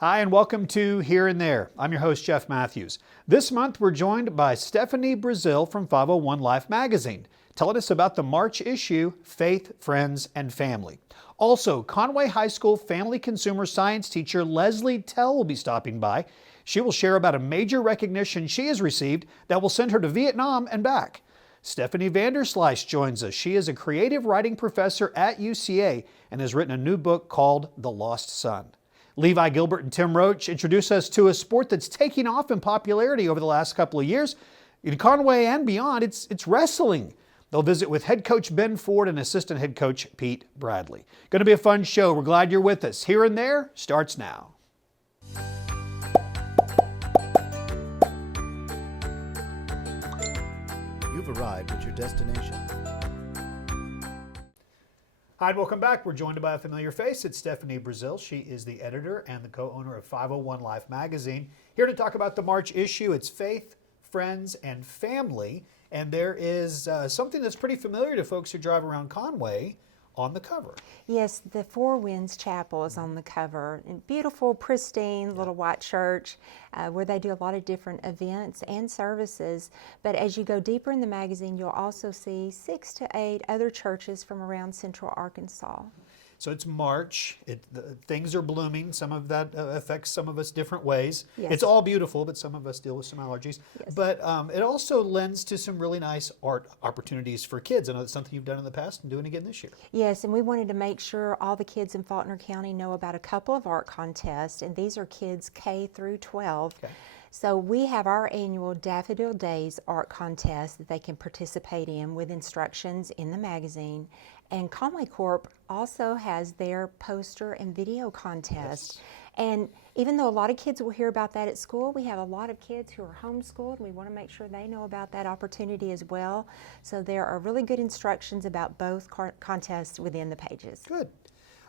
Hi, and welcome to Here and There. I'm your host, Jeff Matthews. This month, we're joined by Stefanie Brazile from 501 Life magazine, telling us about the March issue, Faith, Friends, and Family. Also, Conway High School family consumer science teacher Leslee Tell will be stopping by. She will share about a major recognition she has received that will send her to Vietnam and back. Stefanie Vanderslice joins us. She is a creative writing professor at UCA and has written a new book called The Lost Son. Levi, Gilbert, and Tim Roach introduce us to a sport that's taking off in popularity over the last couple of years. In Conway and beyond, it's wrestling. They'll visit with head coach Ben Ford and assistant head coach Pete Bradley. Going to be a fun show. We're glad you're with us. Here and There starts now. You've arrived at your destination. Hi, and welcome back. We're joined by a familiar face. It's Stefanie Brazile. She is the editor and the co-owner of 501 Life magazine. Here to talk about the March issue. It's Faith, Friends, and Family. And there is something that's pretty familiar to folks who drive around Conway on the cover. Yes, the Four Winds Chapel is on the cover. And beautiful, pristine little white church where they do a lot of different events and services. But as you go deeper in the magazine, you'll also see 6 to 8 other churches from around central Arkansas. So it's March. Things are blooming. Some of that affects some of us different ways. Yes. It's all beautiful, but some of us deal with some allergies. Yes. But it also lends to some really nice art opportunities for kids. I know it's something you've done in the past and doing again this year. Yes, and we wanted to make sure all the kids in Faulkner County know about a couple of art contests, and these are kids K through 12. Okay. So we have our annual Daffodil Days art contest that they can participate in with instructions in the magazine. And Conway Corp also has their poster and video contest. Yes. And even though a lot of kids will hear about that at school, we have a lot of kids who are homeschooled, and we want to make sure they know about that opportunity as well. So there are really good instructions about both contests within the pages. Good.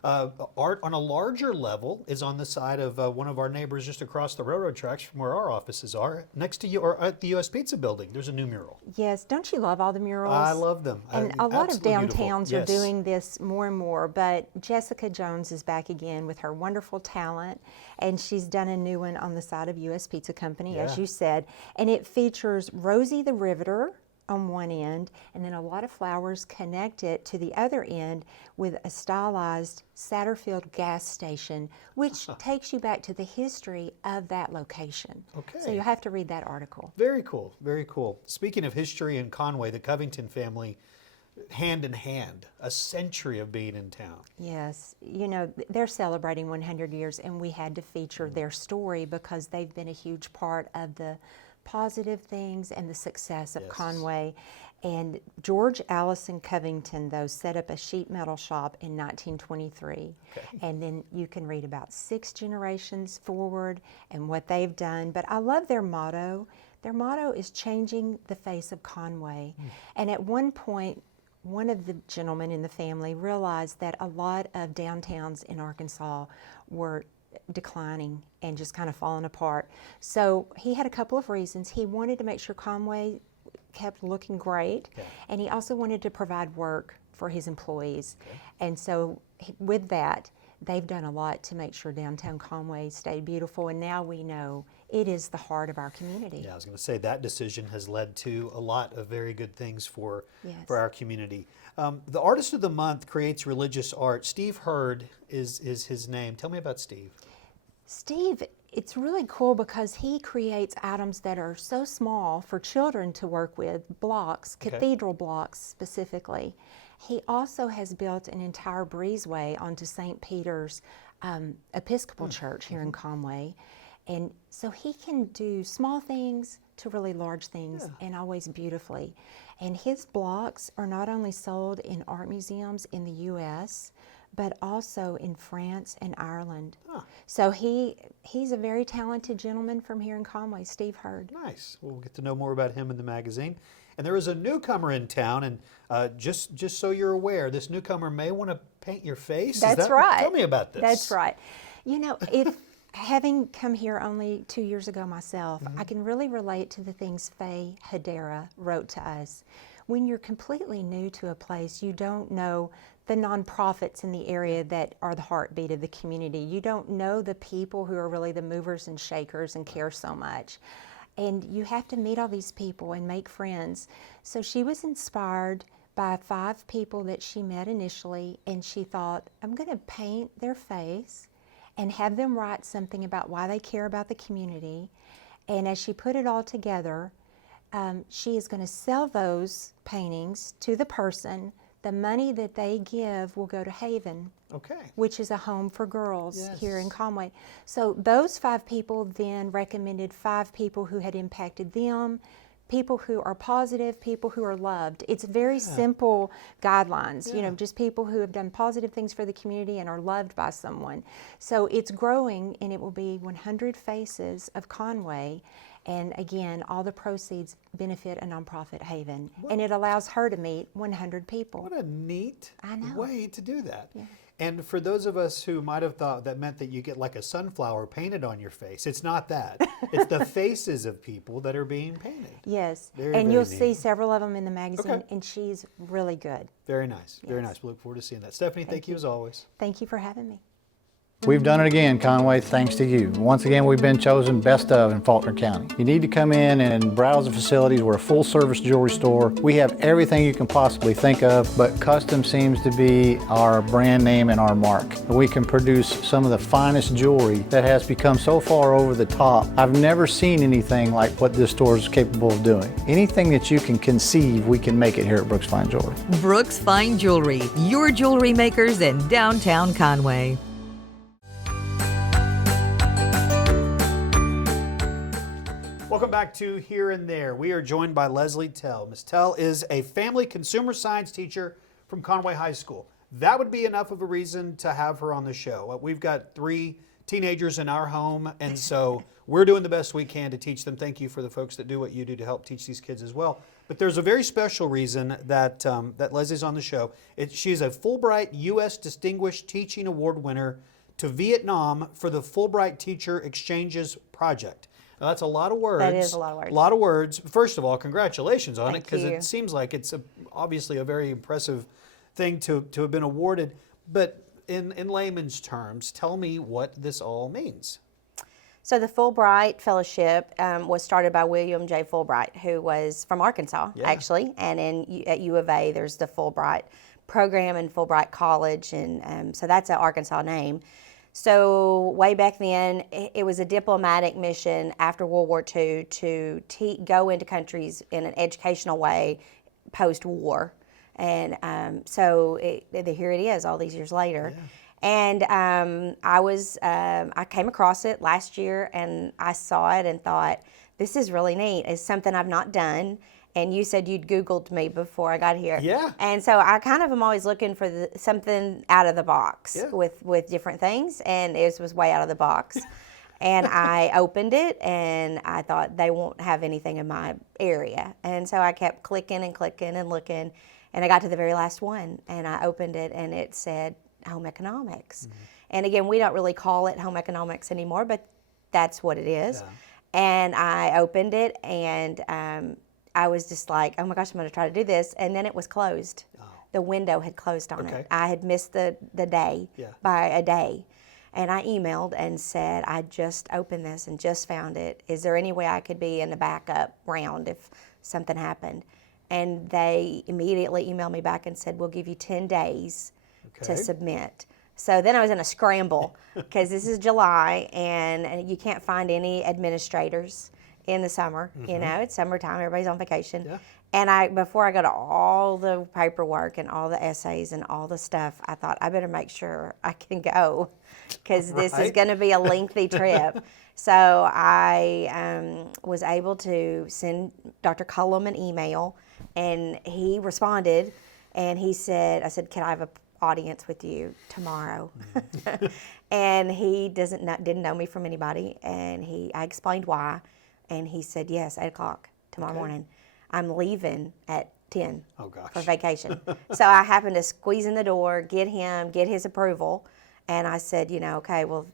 Art on a larger level is on the side of one of our neighbors just across the railroad tracks from where our offices are. Next to you, or at the U.S. Pizza building, there's a new mural. Yes, don't you love all the murals? I love them. And a lot of downtowns are Yes. doing this more and more, but Jessica Jones is back again with her wonderful talent, and she's done a new one on the side of U.S. Pizza Company, as Yeah. you said, and it features Rosie the Riveter on one end, and then a lot of flowers connect it to the other end with a stylized Satterfield gas station, which takes you back to the history of that location. Okay. So you'll have to read that article. Very cool, very cool. Speaking of history in Conway, the Covington family, hand in hand, a century of being in town. Yes, you know, they're celebrating 100 years, and we had to feature their story because they've been a huge part of the positive things and the success of Yes. Conway. And George Allison Covington, though, set up a sheet metal shop in 1923. Okay. And then you can read about 6 generations forward and what they've done. But I love their motto. Their motto is changing the face of Conway. And at one point, one of the gentlemen in the family realized that a lot of downtowns in Arkansas were declining and just kind of falling apart. So he had a couple of reasons. He wanted to make sure Conway kept looking great, Okay. and he also wanted to provide work for his employees. Okay. And so with that, they've done a lot to make sure downtown Conway stayed beautiful, and now we know it is the heart of our community. Yeah, I was going to say that decision has led to a lot of very good things for Yes. our community. The Artist of the Month creates religious art. Steve Hurd is his name. Tell me about Steve. Steve, it's really cool because he creates items that are so small for children to work with, blocks, Okay. cathedral blocks specifically. He also has built an entire breezeway onto St. Peter's Episcopal Church here in Conway. And so he can do small things to really large things, and always beautifully. And his blocks are not only sold in art museums in the U.S., but also in France and Ireland. Ah. So he's a very talented gentleman from here in Conway, Steve Hurd. Nice. We'll get to know more about him in the magazine. And there is a newcomer in town, and just so you're aware, this newcomer may want to paint your face. That's right. Tell me about this. That's right. You know, if having come here only 2 years ago myself, I can really relate to the things Faye Hedera wrote to us. when you're completely new to a place, you don't know the nonprofits in the area that are the heartbeat of the community. You don't know the people who are really the movers and shakers and care so much. And you have to meet all these people and make friends. So she was inspired by 5 people that she met initially, and she thought, I'm going to paint their face and have them write something about why they care about the community. And as she put it all together, she is going to sell those paintings to the person. The money that they give will go to Haven, which is a home for girls here in Conway. So those 5 people then recommended 5 people who had impacted them, people who are positive, people who are loved. It's very simple guidelines, you know, just people who have done positive things for the community and are loved by someone. So it's growing, and it will be 100 Faces of Conway. And again, all the proceeds benefit a nonprofit, Haven. And it allows her to meet 100 people. What a neat know. way to do that. Yeah. And for those of us who might have thought that meant that you get like a sunflower painted on your face, it's not that. It's the faces of people that are being painted. Yes, Very, and very you'll neat. see several of them in the magazine, and she's really good. Very nice. Very nice. We look forward to seeing that. Stephanie, thank you as always. Thank you for having me. We've done it again, Conway, thanks to you. Once again, we've been chosen best of in Faulkner County. You need to come in and browse the facilities. We're a full-service jewelry store. We have everything you can possibly think of, but custom seems to be our brand name and our mark. We can produce some of the finest jewelry that has become so far over the top. I've never seen anything like what this store is capable of doing. Anything that you can conceive, we can make it here at Brooks Fine Jewelry. Brooks Fine Jewelry, your jewelry makers in downtown Conway. Welcome back to Here and There. We are joined by Leslee Tell. Ms. Tell is a family consumer science teacher from Conway High School. That would be enough of a reason to have her on the show. We've got 3 teenagers in our home, and so we're doing the best we can to teach them. Thank you for the folks that do what you do to help teach these kids as well. But there's a very special reason that that Leslie's on the show. She's a Fulbright U.S. Distinguished Teaching Award winner to Vietnam for the Fulbright Teacher Exchanges Project. Now, that's a lot of words. That is a lot of words. A lot of words. First of all, congratulations on it, because you. it seems like it's obviously a very impressive thing to have been awarded. But in layman's terms, tell me what this all means. So the Fulbright Fellowship was started by William J. Fulbright, who was from Arkansas, actually. And at U of A, there's the Fulbright program and Fulbright College, and so that's an Arkansas name. So way back then, it was a diplomatic mission after World War II to go into countries in an educational way post-war. And so here it is all these years later. Yeah. And I came across it last year, and I saw it and thought, this is really neat. It's something I've not done. And you said you'd Googled me before I got here. Yeah. And so I kind of am always looking for something out of the box with different things, and it was way out of the box. And I opened it, and I thought they won't have anything in my area. And so I kept clicking and clicking and looking, and I got to the very last one, and I opened it, and it said home economics. Mm-hmm. And again, we don't really call it home economics anymore, but that's what it is. Yeah. And I opened it, and I was just like, oh my gosh, I'm going to try to do this. And then it was closed. Oh. The window had closed on it. I had missed the day by a day. And I emailed and said, I just opened this and just found it. Is there any way I could be in the backup round if something happened? And they immediately emailed me back and said, we'll give you 10 days to submit. So then I was in a scramble because this is July, and you can't find any administrators in the summer. Mm-hmm. You know, it's summertime, everybody's on vacation. Yeah. And before I go to all the paperwork and all the essays and all the stuff, I thought I better make sure I can go, because this is going to be a lengthy trip. So I was able to send Dr. Cullum an email, and he responded, and he said, I said, can I have an audience with you tomorrow? Mm-hmm. And he didn't know me from anybody, and I explained why. And he said, yes, 8 o'clock tomorrow morning. I'm leaving at 10 for vacation. So I happened to squeeze in the door, get his approval. And I said, okay, well,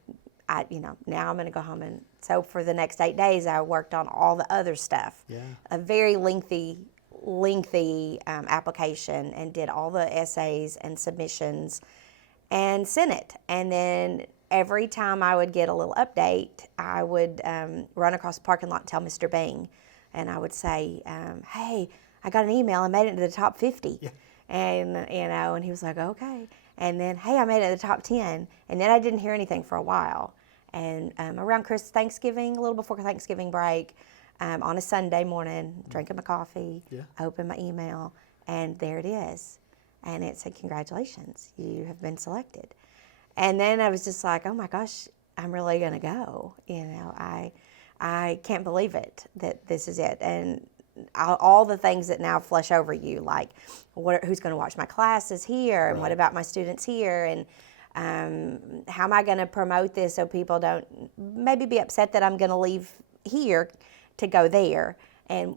now I'm going to go home. And so for the next 8 days, I worked on all the other stuff. Yeah. A very lengthy lengthy application and did all the essays and submissions and sent it. And then every time I would get a little update, I would run across the parking lot and tell Mr. Bing. And I would say, hey, I got an email. I made it into the top 50. Yeah. And, and he was like, okay. And then, hey, I made it to the top 10. And then I didn't hear anything for a while. And around Thanksgiving, a little before Thanksgiving break, on a Sunday morning, drinking my coffee, I opened my email, and there it is. And it said, congratulations, you have been selected. And then I was just like, oh my gosh, I'm really going to go. I can't believe it, that this is it. And all the things that now flush over you, like who's going to watch my classes here, and what about my students here, and how am I going to promote this so people don't maybe be upset that I'm going to leave here to go there, and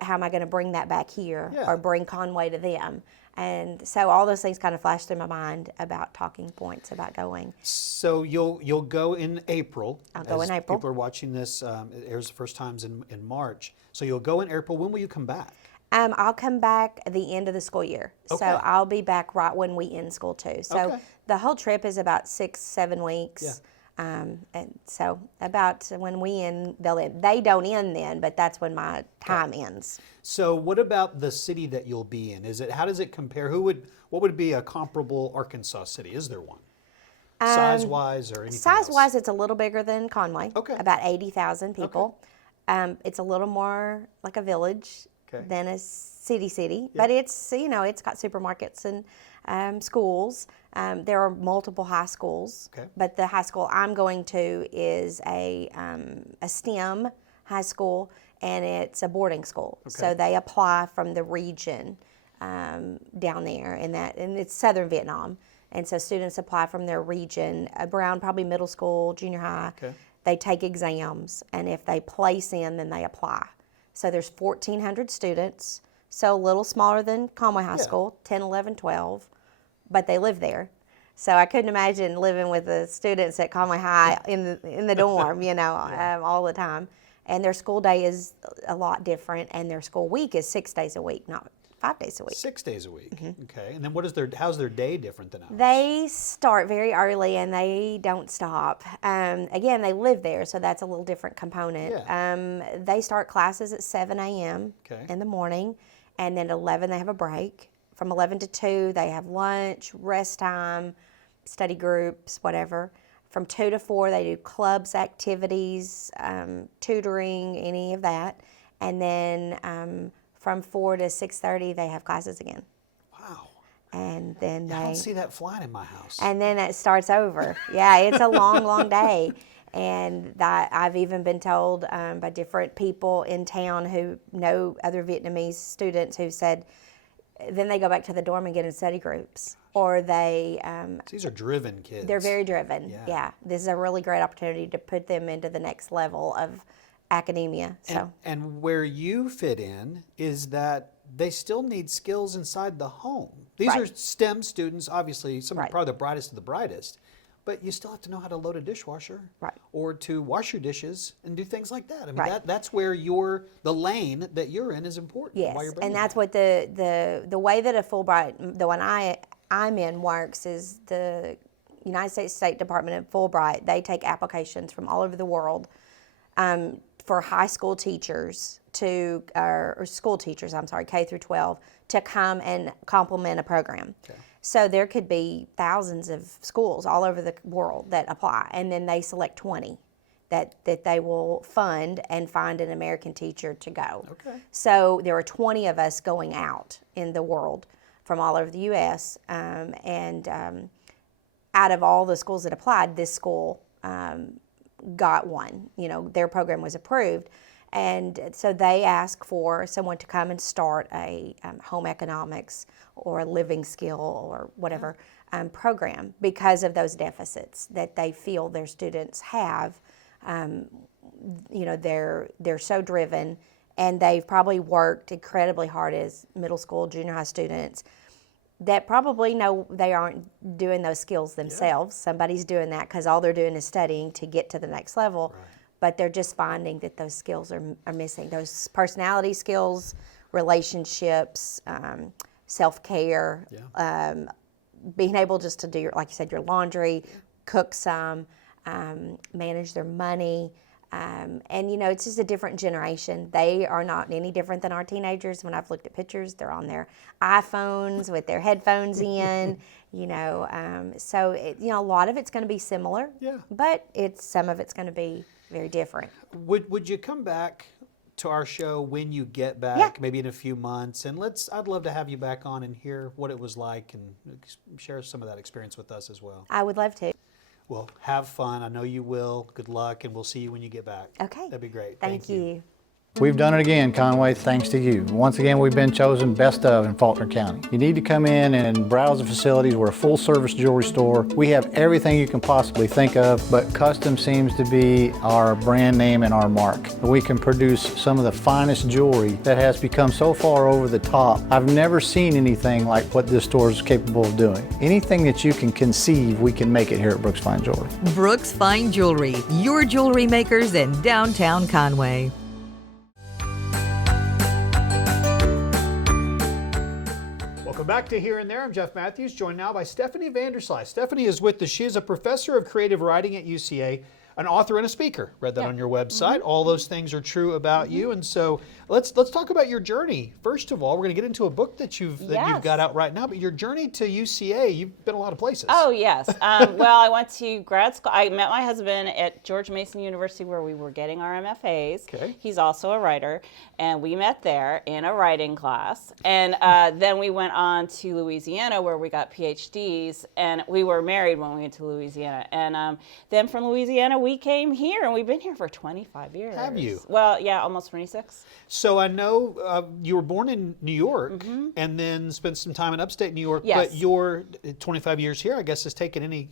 how am I going to bring that back here or bring Conway to them? And so all those things kind of flashed through my mind about talking points about going. So you'll go in April. I'll go in April. People are watching this. It airs the first times in March. So you'll go in April. When will you come back? I'll come back at the end of the school year. Okay. So I'll be back right when we end school too. So the whole trip is about 6-7 weeks. Yeah. And so about when we end, they'll end. They don't end then, but that's when my time ends. So what about the city that you'll be in? How does it compare? What would be a comparable Arkansas city? Is there one? Size-wise or anything Size-wise, it's a little bigger than Conway. Okay. About 80,000 people. Okay. It's a little more like a village than a city. Yeah. But it's, it's got supermarkets and schools. There are multiple high schools, but the high school I'm going to is a STEM high school, and it's a boarding school. Okay. So they apply from the region down there, and it's Southern Vietnam. And so students apply from their region, around probably middle school, junior high. Okay. They take exams, and if they place in, then they apply. So there's 1,400 students, so a little smaller than Conway High School, 10, 11, 12, but they live there. So I couldn't imagine living with the students at Conway High in the dorm, all the time. And their school day is a lot different, and their school week is 6 days a week, not 5 days a week. 6 days a week. Mm-hmm. Okay. And then how's their day different than ours? They start very early and they don't stop. Again, they live there, so that's a little different component. Yeah. They start classes at 7 a.m. in the morning, and then at 11 they have a break. From 11 to 2, they have lunch, rest time, study groups, whatever. From 2 to 4, they do clubs, activities, tutoring, any of that. And then from 4 to 6:30, they have classes again. Wow. And then I don't see that flying in my house. And then it starts over. Yeah, it's a long, long day. And I've even been told by different people in town who know other Vietnamese students who said, then they go back to the dorm and get in study groups. Or they... These are driven kids. They're very driven, yeah. This is a really great opportunity to put them into the next level of academia. And where you fit in is that they still need skills inside the home. These are STEM students, obviously, probably the brightest of the brightest, but you still have to know how to load a dishwasher or to wash your dishes and do things like that. I mean, that's where the lane that you're in is important. Yes, and that's what the way that a Fulbright, the one I'm in, works is the United States State Department of Fulbright. They take applications from all over the world for high school teachers or school teachers, K through 12, to come and complement a program. Okay. So there could be thousands of schools all over the world that apply, and then they select 20 that they will fund and find an American teacher to go. Okay. So there are 20 of us going out in the world from all over the U.S., and out of all the schools that applied, this school got one. Their program was approved. And so they ask for someone to come and start a home economics or a living skill or whatever program because of those deficits that they feel their students have. They're so driven, and they've probably worked incredibly hard as middle school, junior high students that probably know they aren't doing those skills themselves. Yeah. Somebody's doing that because all they're doing is studying to get to the next level. Right. But they're just finding that those skills are missing. Those personality skills relationships, self-care, being able just to do your, like you said, your laundry, cook some, manage their money. And it's just a different generation. They are not any different than our teenagers. When I've looked at pictures, they're on their iPhones with their headphones in, so a lot of it's going to be similar, but some of it's going to be very different. Would you come back to our show when you get back, maybe in a few months? And I'd love to have you back on and hear what it was like and share some of that experience with us as well. I would love to. Well, have fun. I know you will. Good luck, and we'll see you when you get back. Okay. That'd be great. Thank you. We've done it again, Conway, thanks to you. Once again, we've been chosen best of in Faulkner County. You need to come in and browse the facilities. We're a full-service jewelry store. We have everything you can possibly think of, but custom seems to be our brand name and our mark. We can produce some of the finest jewelry that has become so far over the top. I've never seen anything like what this store is capable of doing. Anything that you can conceive, we can make it here at Brooks Fine Jewelry. Brooks Fine Jewelry, your jewelry makers in downtown Conway. Welcome back to Here and There. I'm Jeff Matthews, joined now by Stefanie Vanderslice. Stefanie is with us. She is a professor of creative writing at UCA, an author and a speaker. Read that on your website. All those things are true about you. And so let's talk about your journey. First of all, we're going to get into a book that you've got out right now, but your journey to UCA, you've been a lot of places. Oh, yes. Well, I went to grad school. I met my husband at George Mason University where we were getting our MFAs. Okay. He's also a writer, and we met there in a writing class. And then we went on to Louisiana where we got PhDs, and we were married when we went to Louisiana. And then from Louisiana, we came here, and we've been here for 25 years. Have you? Well, yeah, almost 26. So I know you were born in New York and then spent some time in upstate New York, but your 25 years here, I guess, has taken any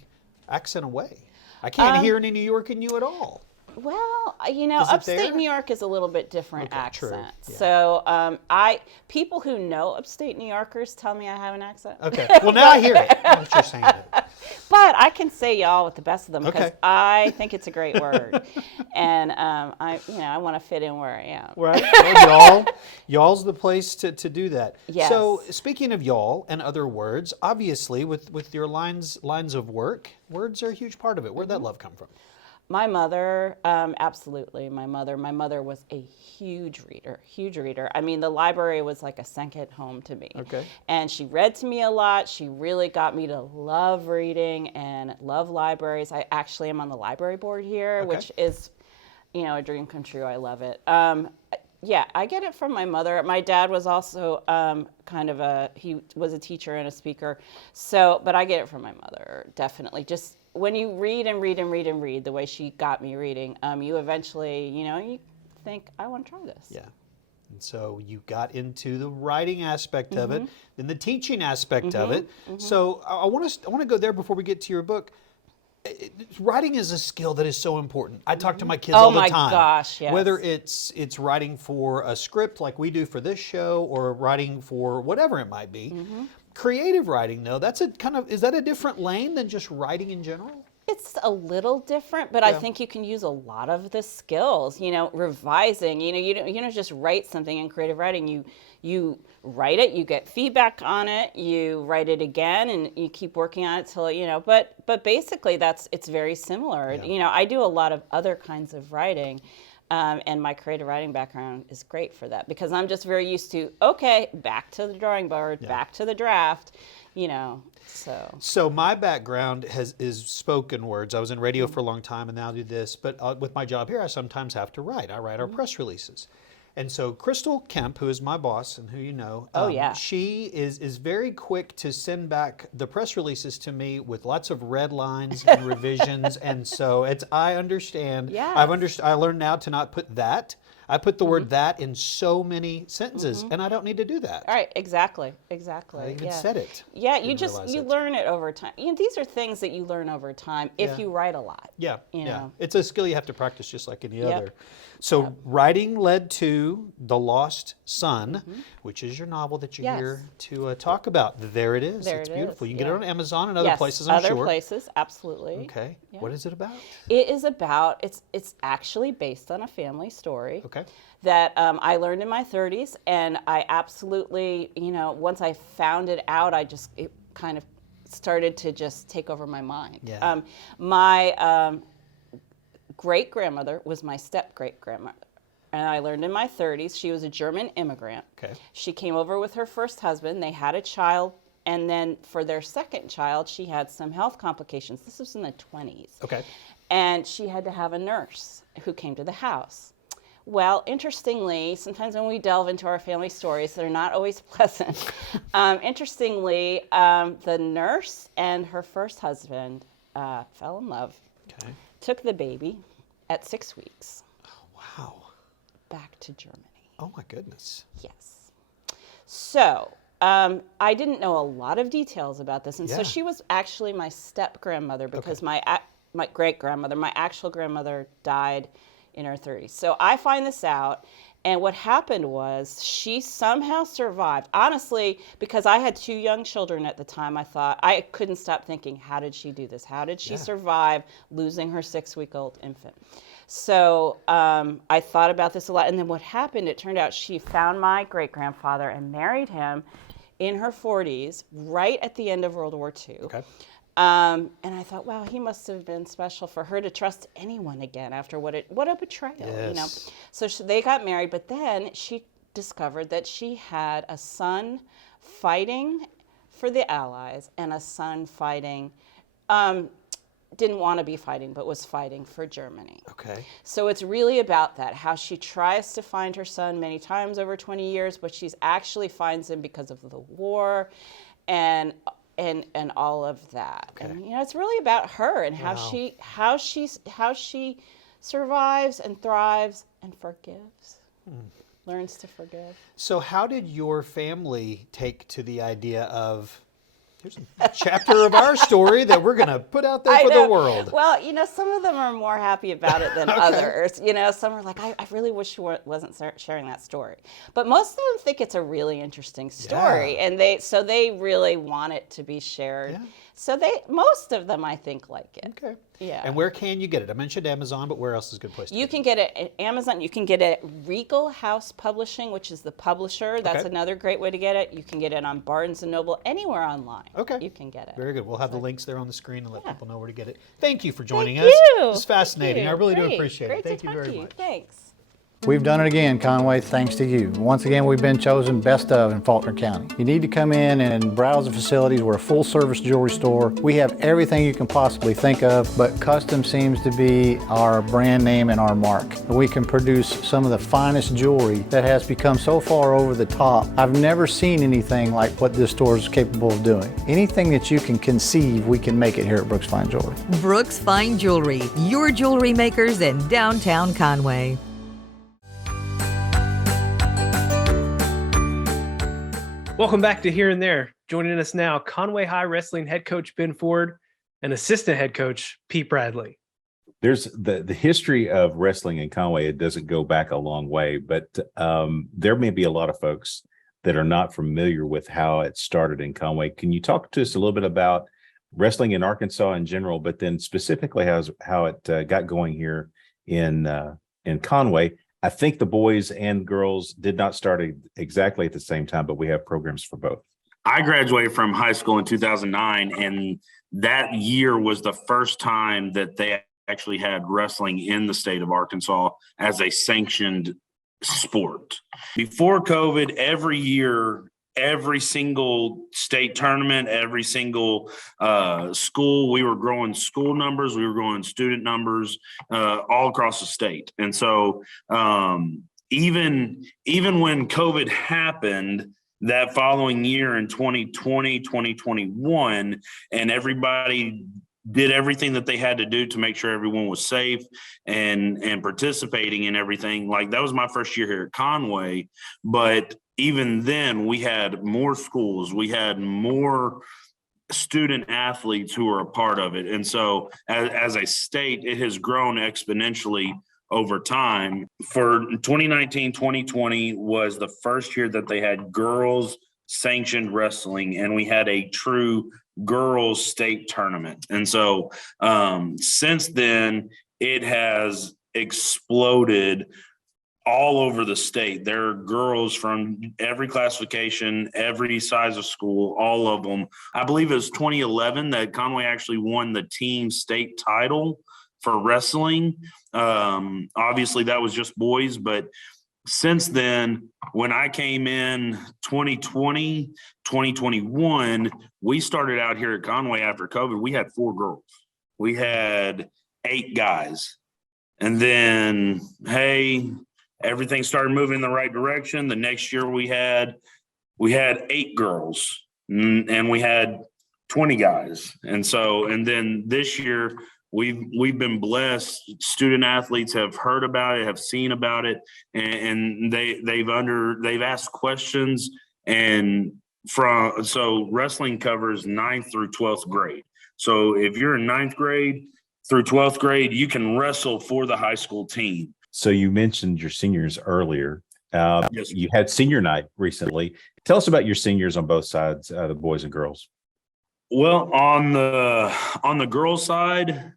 accent away. I can't hear any New York in you at all. Well, Is it upstate there? New York is a little bit different Okay, true. accent. Yeah. So people who know upstate New Yorkers tell me I have an accent. Okay. Well, now I hear it. Now that you're saying it. But I can say y'all with the best of them because Okay. I think it's a great word, and I want to fit in where I am. Right. Well, y'all's the place to do that. Yes. So speaking of y'all and other words, obviously with your lines of work, words are a huge part of it. Where'd that love come from? My mother, absolutely. My mother was a huge reader. I mean, the library was like a second home to me. Okay. And she read to me a lot. She really got me to love reading and love libraries. I actually am on the library board here, which is, a dream come true. I love it. Yeah, I get it from my mother. My dad was also he was a teacher and a speaker. So, but I get it from my mother, definitely. Just when you read and read and read and read the way she got me reading, you eventually, you think, I want to try this. Yeah. And so you got into the writing aspect of it, then the teaching aspect of it. So I want to go there before we get to your book. Writing is a skill that is so important. I talk to my kids all the time. Oh my gosh, yes. Whether it's writing for a script like we do for this show or writing for whatever it might be. Creative writing, though, is that a different lane than just writing in general? It's a little different, but I think you can use a lot of the skills, revising, you don't just write something in creative writing. You write it, you get feedback on it, you write it again, and you keep working on it till, but basically it's very similar. Yeah. I do a lot of other kinds of writing, and my creative writing background is great for that because I'm just very used to, okay, back to the drawing board, back to the draft, So my background is spoken words. I was in radio for a long time and now I do this, but with my job here, I sometimes have to write. I write our press releases. And so Crystal Kemp, who is my boss and who you know, she is very quick to send back the press releases to me with lots of red lines and revisions. And so I understand. Yes. I learned now to not put that. I put the word that in so many sentences, and I don't need to do that. All right, exactly. I even said it. Yeah, you learn it over time. These are things that you learn over time if you write a lot. Yeah, You know. It's a skill you have to practice just like any other. So writing led to to The Lost Son, which is your novel that you're here to talk about. There it is. There it's it beautiful. is, You can get it on Amazon and other places, I'm other sure. places, absolutely. Okay. Yeah. What is it about? It is about, it's actually based on a family story. Okay. That I learned in my 30s, and I absolutely, once I found it out, it kind of started to just take over my mind. Yeah. My great-grandmother was my step-great-grandmother, and I learned in my 30s. She was a German immigrant. Okay. She came over with her first husband. They had a child, and then for their second child, she had some health complications. This was in the 20s. Okay. And she had to have a nurse who came to the house. Well, interestingly, sometimes when we delve into our family stories, they're not always pleasant. Interestingly, the nurse and her first husband fell in love, took the baby at 6 weeks. Oh, wow. Back to Germany. Oh, my goodness. Yes. So I didn't know a lot of details about this. And so she was actually my step-grandmother because my great-grandmother, my actual grandmother, died in her 30s. So I find this out, and what happened was she somehow survived. Honestly, because I had 2 young children at the time, I couldn't stop thinking, how did she do this? How did she survive losing her 6-week-old infant? So I thought about this a lot, and then what happened, it turned out she found my great-grandfather and married him in her 40s, right at the end of World War II. Okay. And I thought, wow, he must have been special for her to trust anyone again after what a betrayal, So they got married, but then she discovered that she had a son fighting for the Allies and a son fighting, didn't want to be fighting, but was fighting for Germany. Okay. So it's really about that, how she tries to find her son many times over 20 years, but she's actually finds him because of the war and all of that. Okay. And it's really about her and how she survives and thrives and forgives. Learns to forgive. So how did your family take to the idea of, here's a chapter of our story that we're going to put out there for the world? Well, some of them are more happy about it than others. Some are like, I really wish she wasn't sharing that story. But most of them think it's a really interesting story, and they really want it to be shared. Yeah. So most of them, I think, like it. Okay. Yeah. And where can you get it? I mentioned Amazon, but where else is a good place to get it? You can get it at Amazon. You can get it at Regal House Publishing, which is the publisher. That's another great way to get it. You can get it on Barnes & Noble, anywhere online. Okay. You can get it. Very good. We'll have the links there on the screen and let people know where to get it. Thank you for joining us. Thank you. This is fascinating. I really do appreciate it. it. Thank you very much. Thanks. We've done it again, Conway, thanks to you. Once again, we've been chosen best of in Faulkner County. You need to come in and browse the facilities. We're a full-service jewelry store. We have everything you can possibly think of, but custom seems to be our brand name and our mark. We can produce some of the finest jewelry that has become so far over the top. I've never seen anything like what this store is capable of doing. Anything that you can conceive, we can make it here at Brooks Fine Jewelry. Brooks Fine Jewelry, your jewelry makers in downtown Conway. Welcome back to Here and There. Joining us now, Conway High Wrestling head coach Ben Ford and assistant head coach Pete Bradley. There's the history of wrestling in Conway. It doesn't go back a long way, but there may be a lot of folks that are not familiar with how it started in Conway. Can you talk to us a little bit about wrestling in Arkansas in general, but then specifically how it got going here in Conway? I think the boys and girls did not start exactly at the same time, but we have programs for both. I graduated from high school in 2009, and that year was the first time that they actually had wrestling in the state of Arkansas as a sanctioned sport. Before COVID, every year, every single state tournament, every single school, we were growing school numbers, we were growing student numbers all across the state. And so even when COVID happened that following year in 2020, 2021, and everybody did everything that they had to do to make sure everyone was safe and participating in everything. Like, that was my first year here at Conway, but even then, we had more schools, we had more student athletes who were a part of it. And so as a state, it has grown exponentially over time. For 2019, 2020 was the first year that they had girls sanctioned wrestling, and we had a true girls state tournament. And so since then, it has exploded all over the state. There are girls from every classification, every size of school, all of them. I believe it was 2011 that Conway actually won the team state title for wrestling. Obviously, that was just boys, but since then, when I came in 2020, 2021, we started out here at Conway after COVID. We had 4 girls. We had 8 guys. And then, hey, everything started moving in the right direction. The next year we had 8 girls and we had 20 guys. And then this year we've been blessed. Student athletes have heard about it, have seen about it, and they've asked questions. And so wrestling covers 9th through 12th grade. So if you're in 9th grade through 12th grade, you can wrestle for the high school team. So you mentioned your seniors earlier. Yes. You had senior night recently. Tell us about your seniors on both sides, the boys and girls. Well, on the girls' side,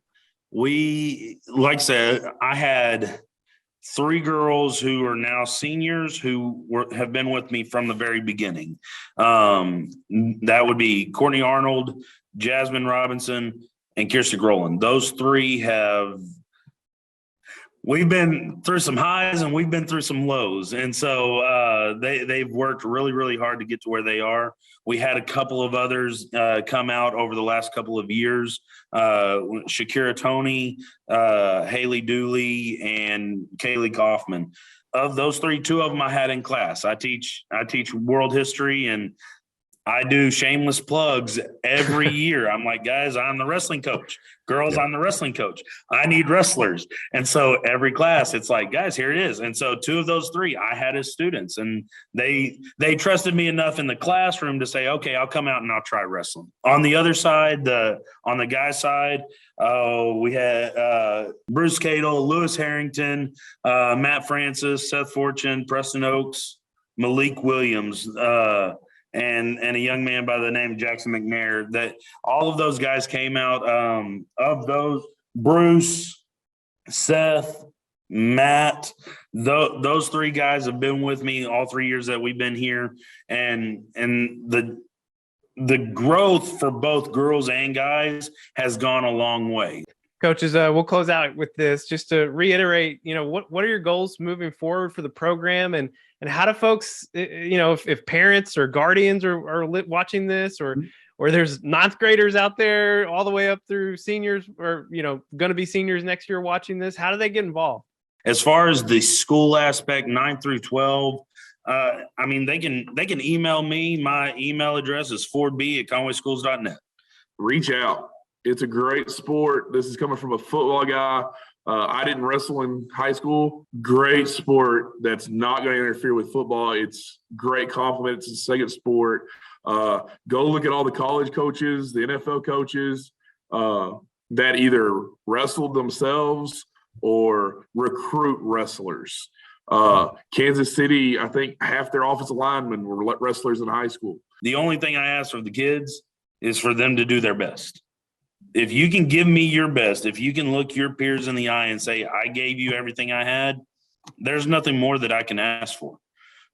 like I said, I had 3 girls who are now seniors who have been with me from the very beginning. That would be Courtney Arnold, Jasmine Robinson, and Kirsten Groland. Those 3 we've been through some highs and we've been through some lows. And so they've worked really, really hard to get to where they are. We had a couple of others come out over the last couple of years. Shakira Tony, Haley Dooley, and Kaylee Kaufman. Of those 3, 2 of them I had in class. I teach world history, and I do shameless plugs every year. I'm like, guys, I'm the wrestling coach. Girls, I'm the wrestling coach. I need wrestlers. And so every class, it's like, guys, here it is. And so 2 of those 3 I had as students, and they trusted me enough in the classroom to say, okay, I'll come out and I'll try wrestling. On the other side, on the guys' side, we had Bruce Cadle, Lewis Harrington, Matt Francis, Seth Fortune, Preston Oaks, Malik Williams, and a young man by the name of Jackson McNair. That all of those guys came out. Of those, Bruce, Seth, Matt, those 3 guys have been with me all 3 years that we've been here, and the growth for both girls and guys has gone a long way. Coaches, we'll close out with this just to reiterate, what are your goals moving forward for the program, and how do folks, if parents or guardians are watching this, or there's 9th graders out there all the way up through seniors, or, going to be seniors next year watching this, how do they get involved? As far as the school aspect, 9 through 12, they can email me. My email address is fordb@conwayschools.net. Reach out. It's a great sport. This is coming from a football guy. I didn't wrestle in high school. Great sport that's not going to interfere with football. It's great compliment. It's a second sport. Go look at all the college coaches, the NFL coaches that either wrestled themselves or recruit wrestlers. Kansas City, I think half their offensive linemen were wrestlers in high school. The only thing I ask of the kids is for them to do their best. If you can give me your best, if you can look your peers in the eye and say, I gave you everything I had, there's nothing more that I can ask for.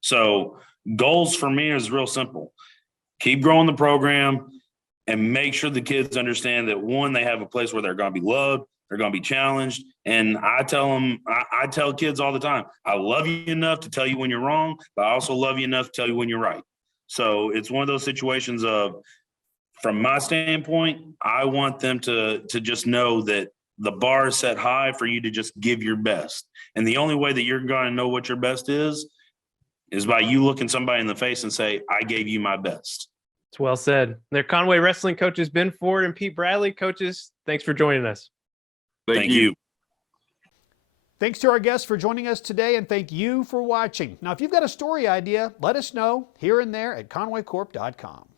So goals for me is real simple. Keep growing the program and make sure the kids understand that, one, they have a place where they're going to be loved, they're going to be challenged. And I tell kids all the time, I love you enough to tell you when you're wrong, but I also love you enough to tell you when you're right. So it's one of those situations of, from my standpoint, I want them to just know that the bar is set high for you to just give your best. And the only way that you're going to know what your best is by you looking somebody in the face and say, I gave you my best. It's well said. They're Conway Wrestling coaches, Ben Ford and Pete Bradley. Coaches, thanks for joining us. Thank you. Thanks to our guests for joining us today, and thank you for watching. Now, if you've got a story idea, let us know here and there at conwaycorp.com.